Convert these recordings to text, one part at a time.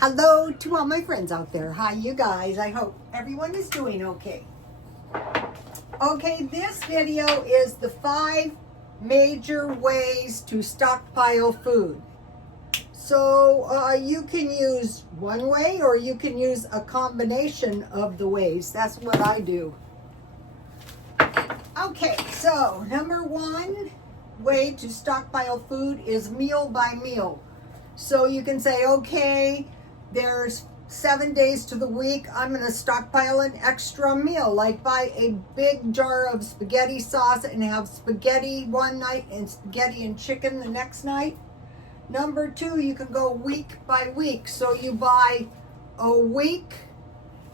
Hello to all my friends out there. Hi, you guys. I hope everyone is doing okay. Okay, this video is the 5 major ways to stockpile food. So you can use one way or you can use a combination of the ways. That's what I do. Okay, so number 1 way to stockpile food is meal by meal. So you can say, okay, there's 7 days to the week. I'm going to stockpile an extra meal, like buy a big jar of spaghetti sauce and have spaghetti one night and spaghetti and chicken the next night. Number 2, you can go week by week. So you buy a week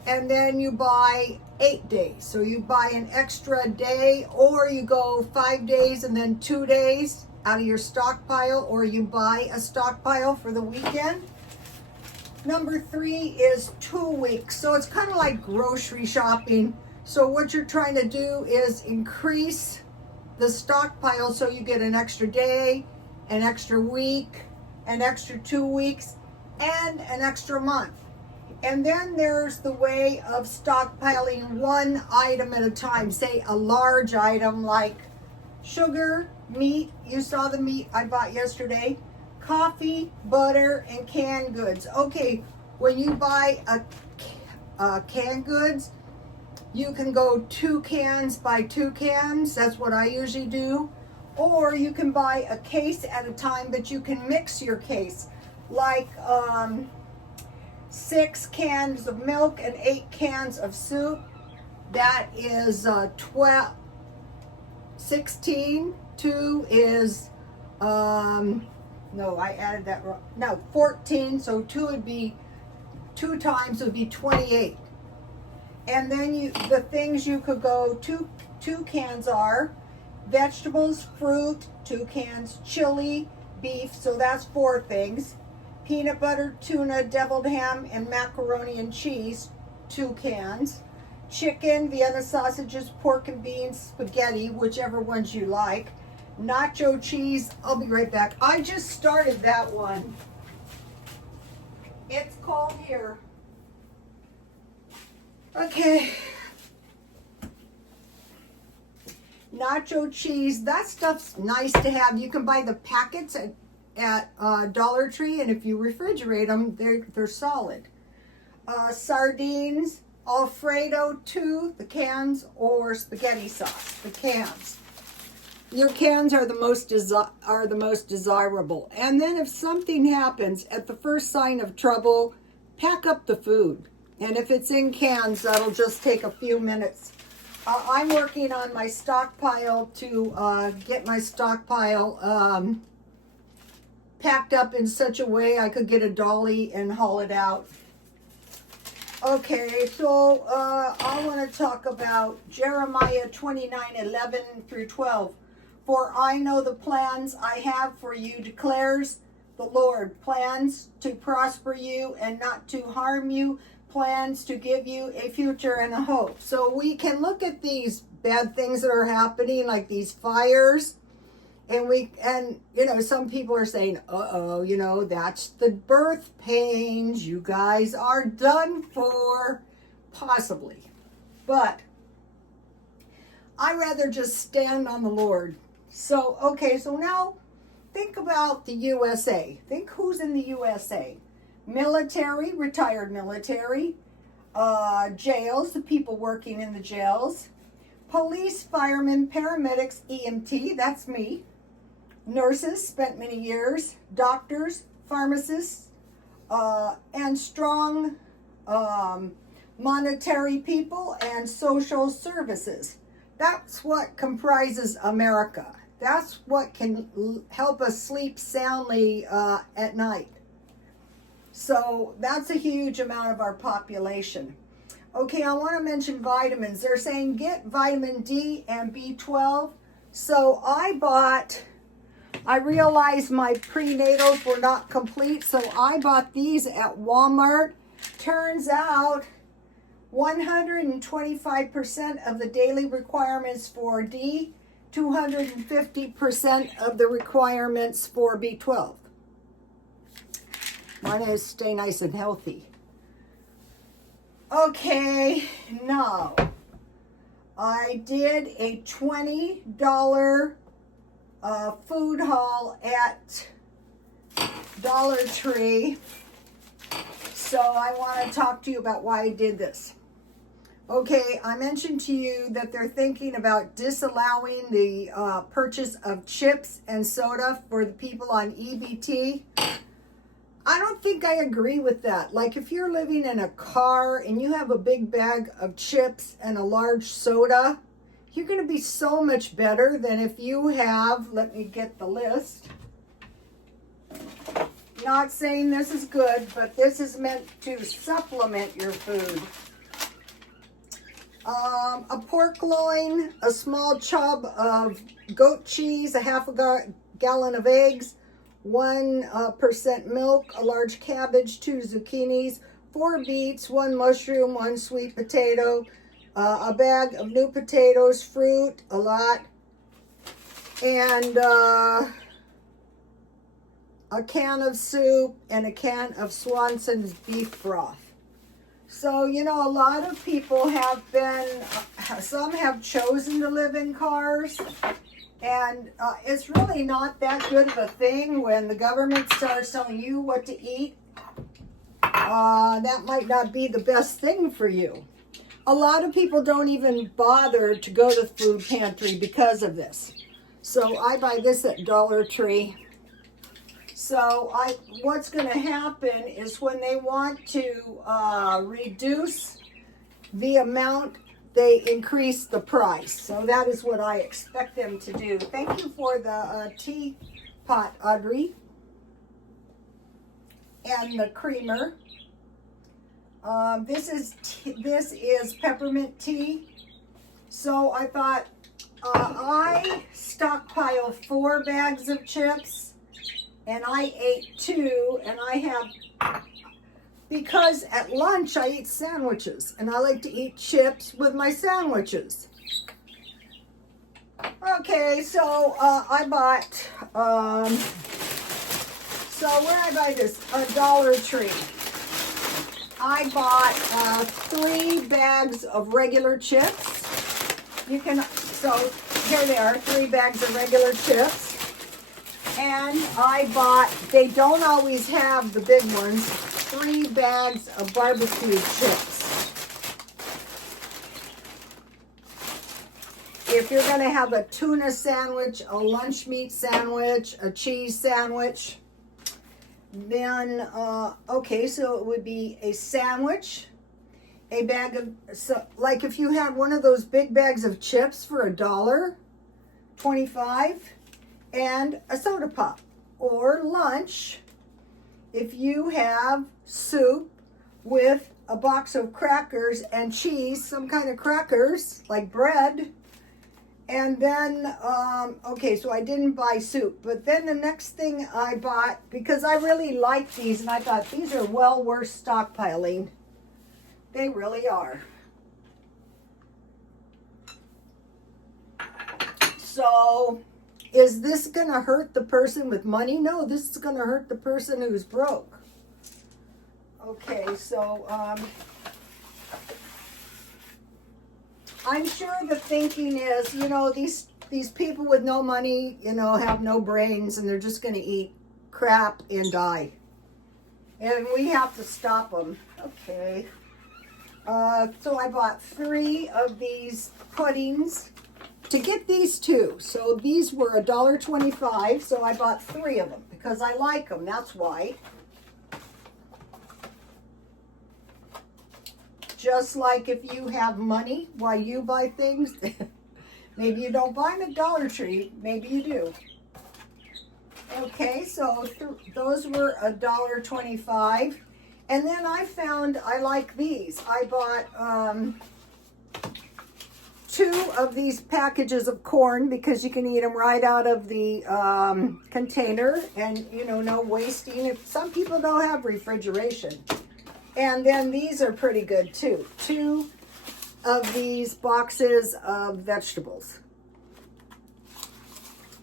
and then you buy 8 days. So you buy an extra day, or you go 5 days and then 2 days out of your stockpile, or you buy a stockpile for the weekend. Number 3 is 2 weeks. So it's kind of like grocery shopping. So what you're trying to do is increase the stockpile so you get an extra day, an extra week, an extra 2 weeks, and an extra month. And then there's the way of stockpiling one item at a time. Say a large item like sugar, meat. You saw the meat I bought yesterday. Coffee, butter, and canned goods. Okay, when you buy a canned goods, you can go 2 cans by 2 cans. That's what I usually do. Or you can buy a case at a time, but you can mix your case. Like 6 cans of milk and 8 cans of soup. That is 12, 16. 2 is, no, I added that wrong. No, 14. So 2 would be 2 times would be 28. And then the things you could go two cans are vegetables, fruit, 2 cans, chili, beef. So that's 4 things. Peanut butter, tuna, deviled ham, and macaroni and cheese, 2 cans. Chicken, Vienna sausages, pork and beans, spaghetti, whichever ones you like. Nacho cheese. I'll be right back. I just started that one. It's cold here. Okay. Nacho cheese. That stuff's nice to have. You can buy the packets at Dollar Tree, and if you refrigerate them, they're solid. Sardines, Alfredo, 2, the cans, or spaghetti sauce, the cans. Your cans are the most desirable. And then if something happens, at the first sign of trouble, pack up the food. And if it's in cans, that'll just take a few minutes. I'm working on my stockpile to get my stockpile packed up in such a way I could get a dolly and haul it out. Okay, so I want to talk about Jeremiah 29:11 through 12. For I know the plans I have for you, declares the Lord. Plans to prosper you and not to harm you. Plans to give you a future and a hope. So we can look at these bad things that are happening, like these fires. And you know, some people are saying, uh-oh, you know, that's the birth pains. You guys are done for. Possibly. But I rather just stand on the Lord. So, okay, so now think about the USA. Think who's in the USA. Military, retired military. Jails, the people working in the jails. Police, firemen, paramedics, EMT, that's me. Nurses, spent many years. Doctors, pharmacists, and strong monetary people and social services. That's what comprises America. That's what can help us sleep soundly at night. So that's a huge amount of our population. Okay, I want to mention vitamins. They're saying get vitamin D and B12. So I realized my prenatals were not complete, so I bought these at Walmart. Turns out 125% of the daily requirements for D, 250% of the requirements for B12. Mine is stay nice and healthy. Okay, now I did a $20 food haul at Dollar Tree. So I want to talk to you about why I did this. Okay, I mentioned to you that they're thinking about disallowing the purchase of chips and soda for the people on EBT. I don't think I agree with that. Like if you're living in a car and you have a big bag of chips and a large soda, you're going to be so much better than if you have, let me get the list. Not saying this is good, but this is meant to supplement your food. A pork loin, a small chub of goat cheese, a half a gallon of eggs, 1% milk, a large cabbage, 2 zucchinis, 4 beets, 1 mushroom, 1 sweet potato, a bag of new potatoes, fruit, a lot, and a can of soup and a can of Swanson's beef broth. So, you know, a lot of people have been, some have chosen to live in cars, and it's really not that good of a thing when the government starts telling you what to eat. That might not be the best thing for you. A lot of people don't even bother to go to the food pantry because of this. So I buy this at Dollar Tree. So what's going to happen is when they want to reduce the amount, they increase the price. So that is what I expect them to do. Thank you for the teapot, Audrey, and the creamer. This is peppermint tea. So I thought I stockpile 4 bags of chips. And I ate 2, and I have, because at lunch I eat sandwiches, and I like to eat chips with my sandwiches. Okay, so I bought, so where I buy this? A Dollar Tree. I bought 3 bags of regular chips. You can, so here they are, 3 bags of regular chips. And I bought, they don't always have the big ones, 3 bags of barbecue chips. If you're going to have a tuna sandwich, a lunch meat sandwich, a cheese sandwich, then, okay, so it would be a sandwich, a bag of, so like if you had one of those big bags of chips for $1.25, and a soda pop. Or lunch, if you have soup with a box of crackers and cheese, some kind of crackers, like bread. And then, okay, so I didn't buy soup. But then the next thing I bought, because I really like these, and I thought these are well worth stockpiling. They really are. So, is this going to hurt the person with money? No, this is going to hurt the person who's broke. Okay, so I'm sure the thinking is, you know, these people with no money, you know, have no brains, and they're just going to eat crap and die. And we have to stop them. Okay. So I bought 3 of these puddings. To get these 2, so these were $1.25, so I bought 3 of them because I like them, that's why. Just like if you have money, why you buy things, maybe you don't buy them at Dollar Tree, maybe you do. Okay, so those were $1.25, and then I found I like these. I bought 2 of these packages of corn because you can eat them right out of the container, and you know, no wasting. If some people don't have refrigeration. And then these are pretty good too. 2 of these boxes of vegetables.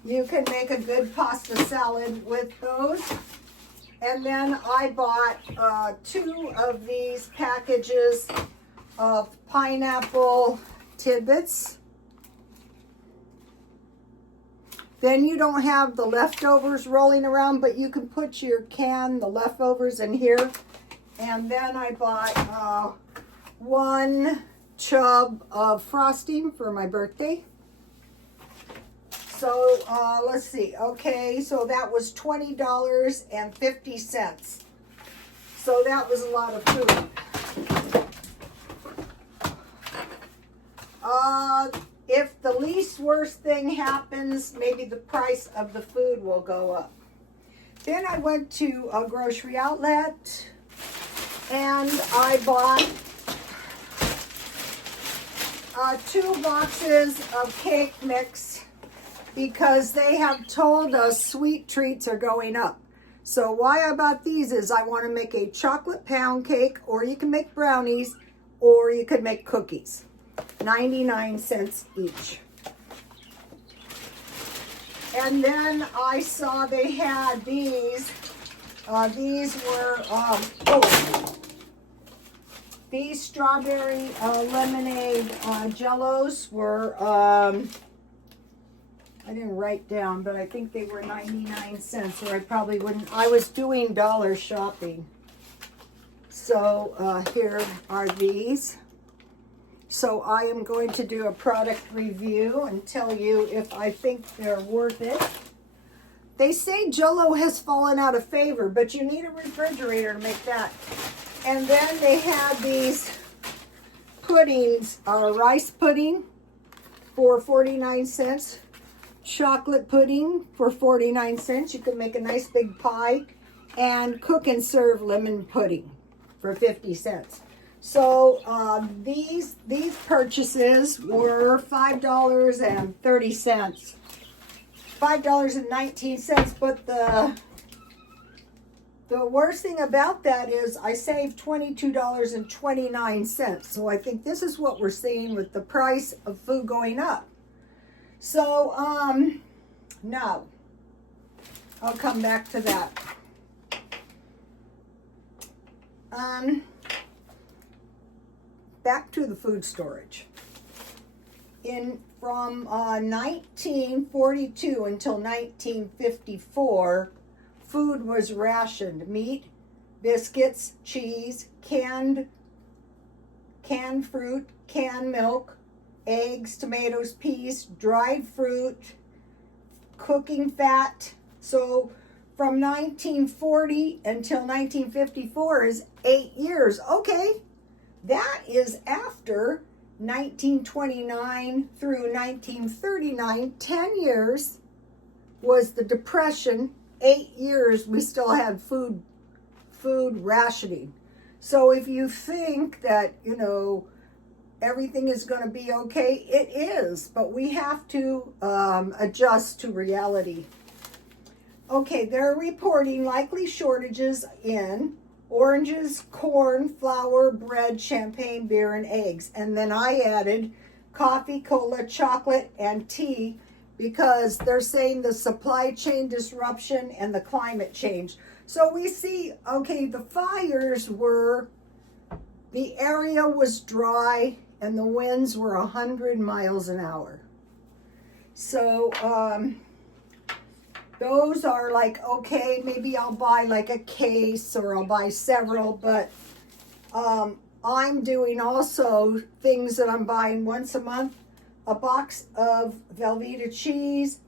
You can make a good pasta salad with those. And then I bought 2 of these packages of pineapple tidbits. Then you don't have the leftovers rolling around, but you can put the leftovers in here. And then I bought 1 tub of frosting for my birthday. So let's see. Okay, so that was $20.50. So that was a lot of food. If the least worst thing happens, maybe the price of the food will go up. Then I went to a grocery outlet and I bought 2 boxes of cake mix because they have told us sweet treats are going up. So why I bought these is I want to make a chocolate pound cake, or you can make brownies, or you could make cookies. 99 cents each. And then I saw they had these. These were, these strawberry lemonade jellos were, I didn't write down, but I think they were 99 cents, or I probably wouldn't. I was doing dollar shopping. So here are these. So I am going to do a product review and tell you if I think they're worth it. They say Jell-O has fallen out of favor, but you need a refrigerator to make that. And then they had these puddings, rice pudding for 49 cents, chocolate pudding for 49 cents. You can make a nice big pie, and cook and serve lemon pudding for 50 cents. So these purchases were $5.30, $5.19. But the worst thing about that is I saved $22.29. So I think this is what we're seeing with the price of food going up. So now I'll come back to that. Back to the food storage. From 1942 until 1954, food was rationed. Meat, biscuits, cheese, canned fruit, canned milk, eggs, tomatoes, peas, dried fruit, cooking fat. So from 1940 until 1954 is 8 years. Okay. That is after 1929 through 1939, 10 years was the Depression. 8 years we still had food rationing. So if you think that, everything is going to be okay, it is, but we have to adjust to reality. Okay, they're reporting likely shortages in oranges, corn, flour, bread, champagne, beer, and eggs. And then I added coffee, cola, chocolate, and tea because they're saying the supply chain disruption and the climate change. So we see, okay, the fires were, the area was dry and the winds were 100 miles an hour. So, those are like, okay, maybe I'll buy like a case or I'll buy several, but I'm doing also things that I'm buying once a month. A box of Velveeta cheese,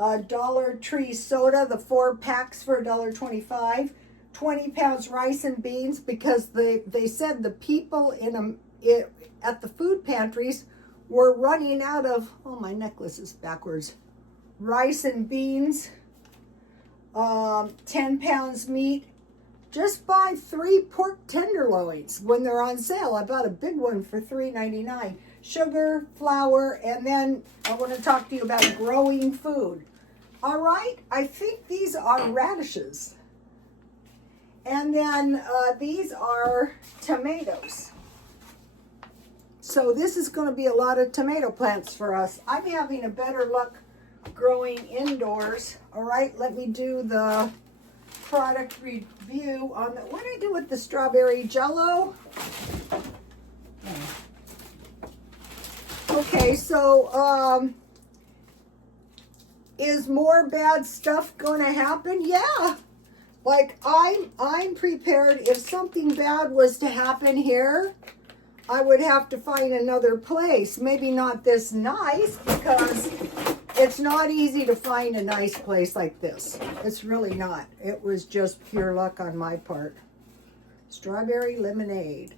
a Dollar Tree soda, the 4 packs for $1.25, 20 pounds rice and beans, because they said the people at the food pantries were running out of, oh, my necklace is backwards, rice and beans. 10 pounds meat. Just buy 3 pork tenderloins when they're on sale. I bought a big one for $3.99. Sugar, flour, and then I want to talk to you about growing food. All right, I think these are radishes. And then these are tomatoes. So this is going to be a lot of tomato plants for us. I'm having a better luck growing indoors. All right, let me do the product review on the, what did I do with the strawberry jello? Okay, so is more bad stuff going to happen? Yeah. Like I'm prepared if something bad was to happen here, I would have to find another place. Maybe not this nice, because it's not easy to find a nice place like this. It's really not. It was just pure luck on my part. Strawberry lemonade.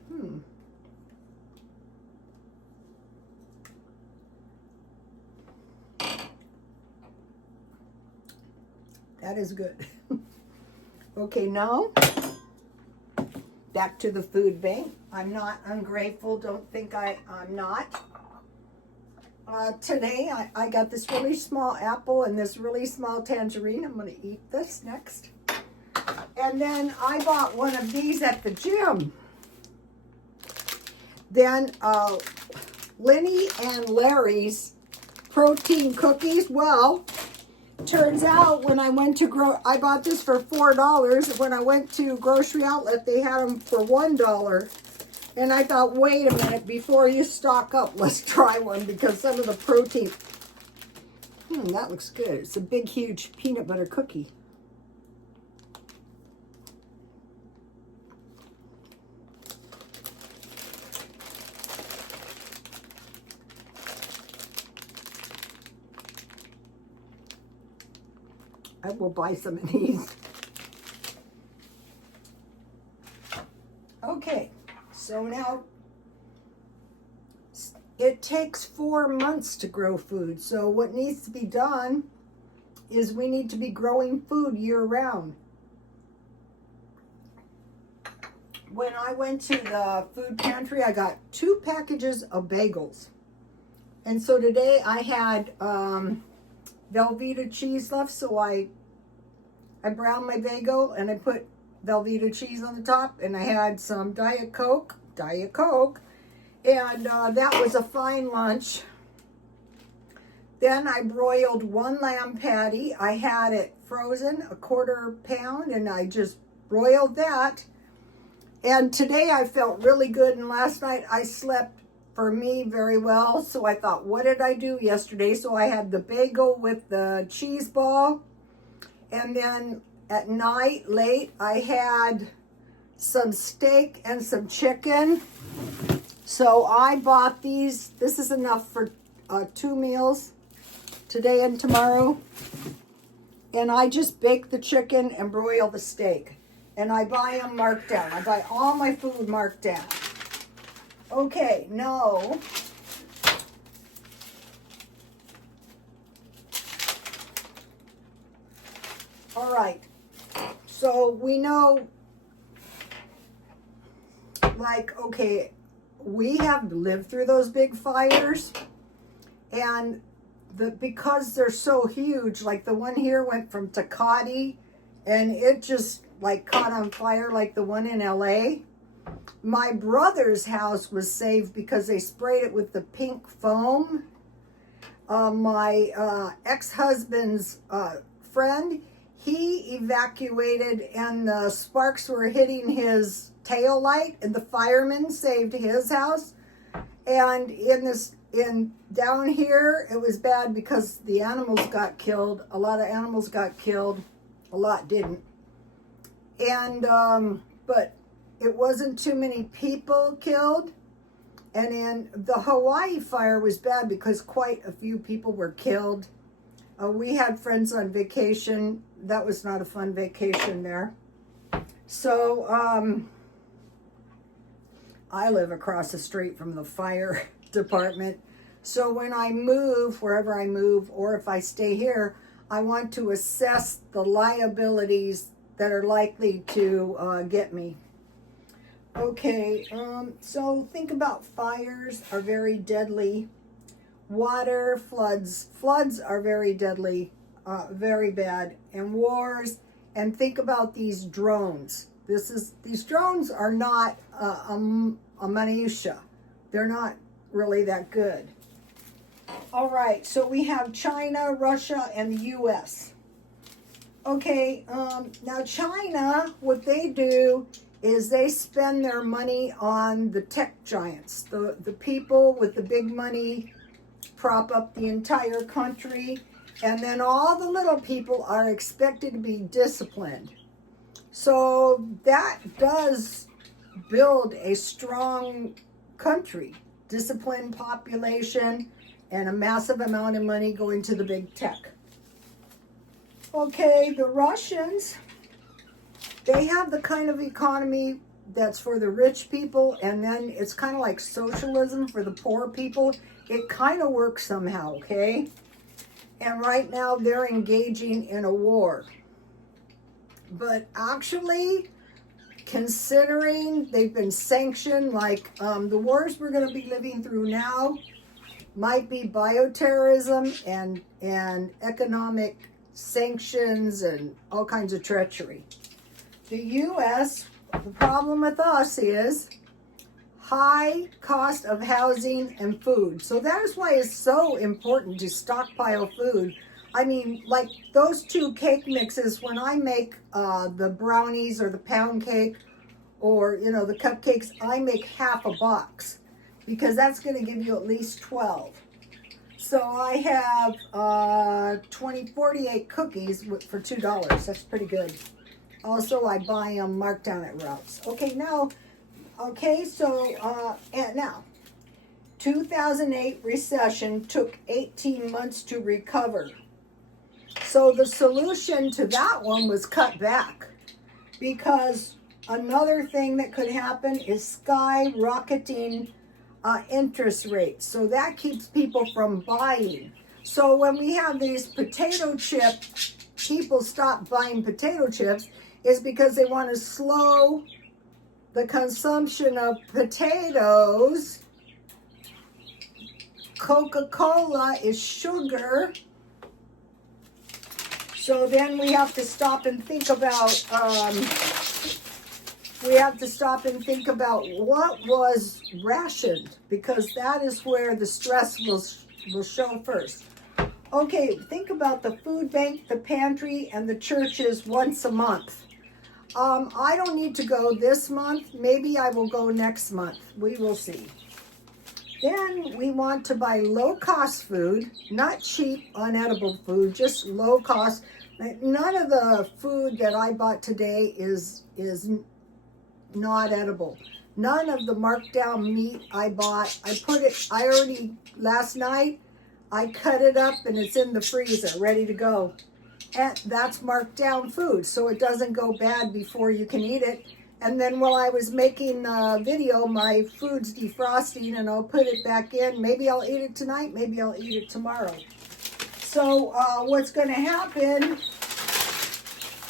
That is good. Okay, now back to the food bank. I'm not ungrateful. Don't think I'm not. Today I got this really small apple and this really small tangerine. I'm going to eat this next. And then I bought one of these at the gym. Then Lenny and Larry's protein cookies. Well, turns out when I went to I bought this for $4. When I went to Grocery Outlet, they had them for $1. And I thought, wait a minute, before you stock up, let's try one, because some of the protein. That looks good. It's a big, huge peanut butter cookie. I will buy some of these. Okay, so now it takes 4 months to grow food. So what needs to be done is we need to be growing food year round. When I went to the food pantry, I got 2 packages of bagels. And so today I had Velveeta cheese left, so I browned my bagel and I put Velveeta cheese on the top, and I had some Diet Coke, and that was a fine lunch. Then I broiled 1 lamb patty. I had it frozen, a 1/4 pound, and I just broiled that. And today I felt really good, and last night I slept, for me, very well. So I thought, what did I do yesterday? So I had the bagel with the cheese ball, and then at night, late, I had some steak and some chicken. So I bought these. This is enough for 2 meals, today and tomorrow. And I just bake the chicken and broil the steak. And I buy them marked down. I buy all my food marked down. Okay, no. All right. So we know, like, okay, we have lived through those big fires, and because they're so huge, like the one here went from Tecate, and it just like caught on fire like the one in LA. My brother's house was saved because they sprayed it with the pink foam. My ex-husband's friend, he evacuated, and the sparks were hitting his tail light, and the firemen saved his house. And down here, it was bad because the animals got killed. A lot of animals got killed. A lot didn't. And, but it wasn't too many people killed. And then the Hawaii fire was bad because quite a few people were killed. We had friends on vacation. That was not a fun vacation there. So, I live across the street from the fire department. So when I move, wherever I move, or if I stay here, I want to assess the liabilities that are likely to get me. Okay, so think about fires are very deadly. Water, floods are very deadly, very bad, and wars. And think about these drones. These drones are not a minutia. They're not really that good. All right, so we have China, Russia, and the U.S. Okay, now China, what they do is they spend their money on the tech giants, the people with the big money prop up the entire country, and then all the little people are expected to be disciplined. So that does build a strong country, disciplined population, and a massive amount of money going to the big tech. Okay, the Russians, they have the kind of economy that's for the rich people, and then it's kind of like socialism for the poor people. It kind of works somehow, okay? And right now they're engaging in a war. But actually, considering they've been sanctioned, like the wars we're going to be living through now might be bioterrorism and economic sanctions and all kinds of treachery. The U.S., the problem with us is high cost of housing and food. So that is why it's so important to stockpile food. I mean, like those two cake mixes, when I make the brownies or the pound cake or, you know, the cupcakes, I make half a box because that's going to give you at least 12. So I have 48 cookies for $2. That's pretty good. Also, I buy them marked down at Ralph's. Okay, now, and now, 2008 recession took 18 months to recover. So the solution to that one was cut back, because another thing that could happen is skyrocketing interest rates. So that keeps people from buying. So when we have these potato chip, people stop buying potato chips, is because they want to slow the consumption of potatoes. Coca-Cola is sugar. So then we have to stop and think about what was rationed, because that is where the stress will show first. Okay, think about the food bank, the pantry, and the churches once a month. I don't need to go this month. Maybe I will go next month. We will see. Then we want to buy low-cost food, not cheap, unedible food, just low-cost. None of the food that I bought today is not edible. None of the marked down meat I bought, last night, I cut it up and it's in the freezer, ready to go. And that's marked down food, so it doesn't go bad before you can eat it. And then while I was making the video, my food's defrosting and I'll put it back in. Maybe I'll eat it tonight, maybe I'll eat it tomorrow. So what's going to happen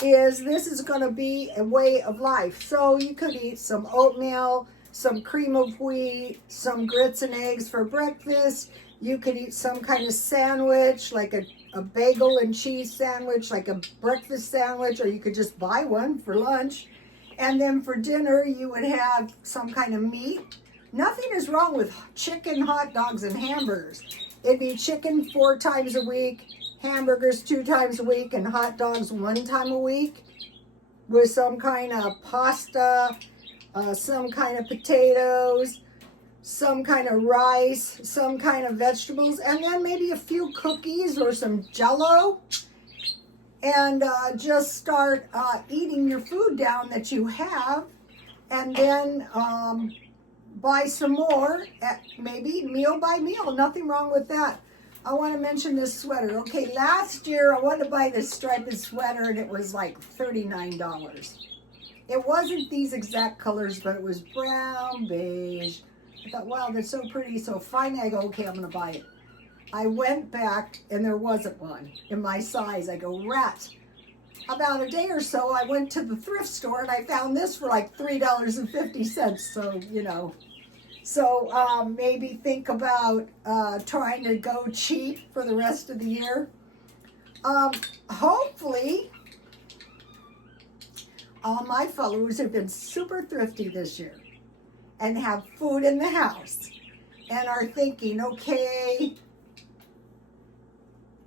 is this is going to be a way of life. So you could eat some oatmeal, some cream of wheat, some grits and eggs for breakfast. You could eat some kind of sandwich, like a bagel and cheese sandwich, like a breakfast sandwich, or you could just buy one for lunch. And then for dinner, you would have some kind of meat. Nothing is wrong with chicken, hot dogs, and hamburgers. It'd be chicken 4 times a week, hamburgers 2 times a week, and hot dogs 1 time a week with some kind of pasta, some kind of potatoes, some kind of rice, some kind of vegetables, and then maybe a few cookies or some Jell-O. And just start eating your food down that you have, and then buy some more, maybe meal by meal. Nothing wrong with that. I want to mention this sweater. Okay, last year I wanted to buy this striped sweater and it was like $39. It wasn't these exact colors, but it was brown, beige. I thought, wow, that's so pretty. So finally I go, okay, I'm going to buy it. I went back and there wasn't one in my size. I go, rat. About a day or so, I went to the thrift store and I found this for like $3.50. So, you know, maybe think about trying to go cheap for the rest of the year. Hopefully, all my followers have been super thrifty this year and have food in the house and are thinking, okay,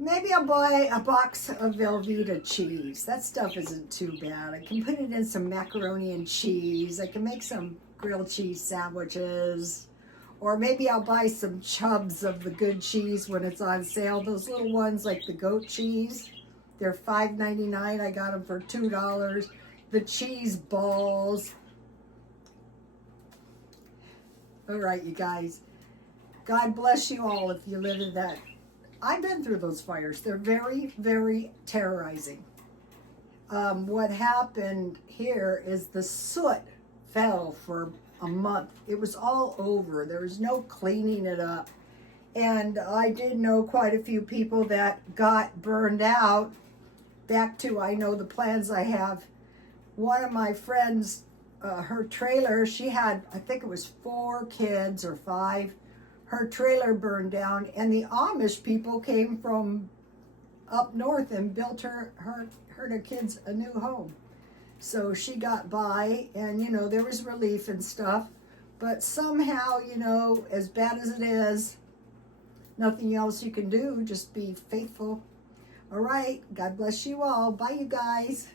Maybe I'll buy a box of Velveeta cheese. That stuff isn't too bad. I can put it in some macaroni and cheese. I can make some grilled cheese sandwiches. Or maybe I'll buy some chubs of the good cheese when it's on sale. Those little ones like the goat cheese. They're $5.99. I got them for $2. The cheese balls. All right, you guys. God bless you all if you live in that. I've been through those fires. They're very, very terrorizing. What happened here is the soot fell for a month. It was all over. There was no cleaning it up. And I did know quite a few people that got burned out. Back to, I know the plans I have. One of my friends, her trailer, she had, I think it was 4 kids or 5. Her trailer burned down, and the Amish people came from up north and built her and her kids a new home. So she got by, and you know, there was relief and stuff, but somehow, you know, as bad as it is, nothing else you can do, just be faithful. All right, God bless you all. Bye, you guys.